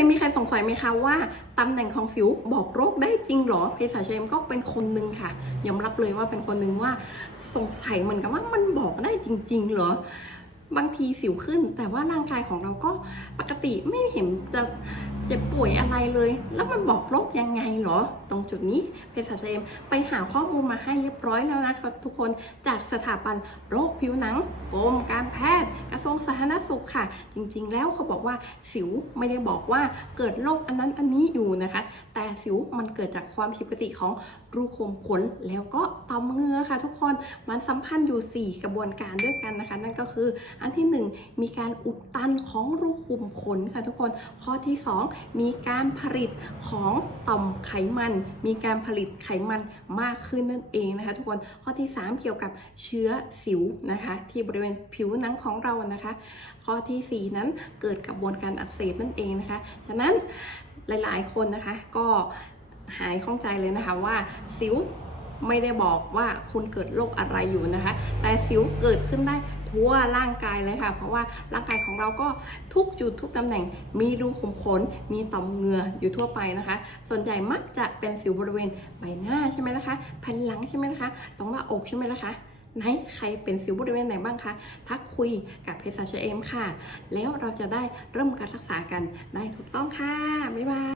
ยมีใครสงสัยไหมคะว่าตำแหน่งของสิวบอกโรคได้จริงหรอเภสัชเชมก็เป็นคนหนึ่งค่ะยอมรับเลยว่าเป็นคนหนึ่งว่าสงสัยเหมือนกันว่ามันบอกได้จริง ๆ เหรอบางทีสิวขึ้น แต่ว่าร่างกายของเราก็ปกติไม่เห็นจะเจ็บป่วยอะไรเลย แล้วมันบอกโรคยังไงหรอ ตรงจุดนี้เภสัชเชมไปหาข้อมูลมาให้เรียบร้อยแล้วนะครับทุกคนจากสถาบันโรคผิวหนังกรมการแพ รงสาธารณสุขค่ะ จริงๆ แล้วเขาบอกว่าสิวไม่ได้บอกว่าเกิดโรคอันนั้นอันนี้อยู่นะคะ แต่สิวมันเกิดจากความผิดปกติของรูขุมขนแล้วก็ต่อมเหงือค่ะ ทุกคนมันสัมพันธ์อยู่ 4 กระบวนการด้วยกันนะคะ นั่นก็คืออันที่ 1 มีการอุดตันของรูขุมขนค่ะทุกคนข้อที่ 2 มีการผลิตของต่อมไขมัน มีการผลิตไขมันมากขึ้นนั่นเองนะคะ ทุกคนข้อที่ 3 เกี่ยวกับเชื้อสิวนะคะ ที่บริเวณผิวหนังของเรานะคะข้อทีสี่ 4 นั้นเกิดกระบวนการอักเสบนั่นเองนะคะ ฉะนั้นหลายๆ คนนะคะก็หายข้องใจเลยนะคะว่าสิวไม่ได้บอกว่าคุณเกิดโรคอะไรอยู่นะคะ แต่สิวเกิดขึ้นได้ทั่วร่างกายเลยค่ะ เพราะว่าร่างกายของเราก็ทุกจุดทุกตำแหน่ง มีรูขุมขน มีต่อมเหงื่ออยู่ทั่วไปนะคะ ส่วนใหญ่มักจะเป็นสิวบริเวณใบหน้าใช่ไหมล่ะคะแผ่นหลังใช่ไหมล่ะคะ ตรงหน้าอกใช่ไหมล่ะคะ ไหนใครเป็นสิวบริเวณไหนบ้างคะทักคุยกับเภสัชเอมค่ะ แล้วเราจะได้เริ่มการรักษากันได้ถูกต้องค่ะ บ๊ายบาย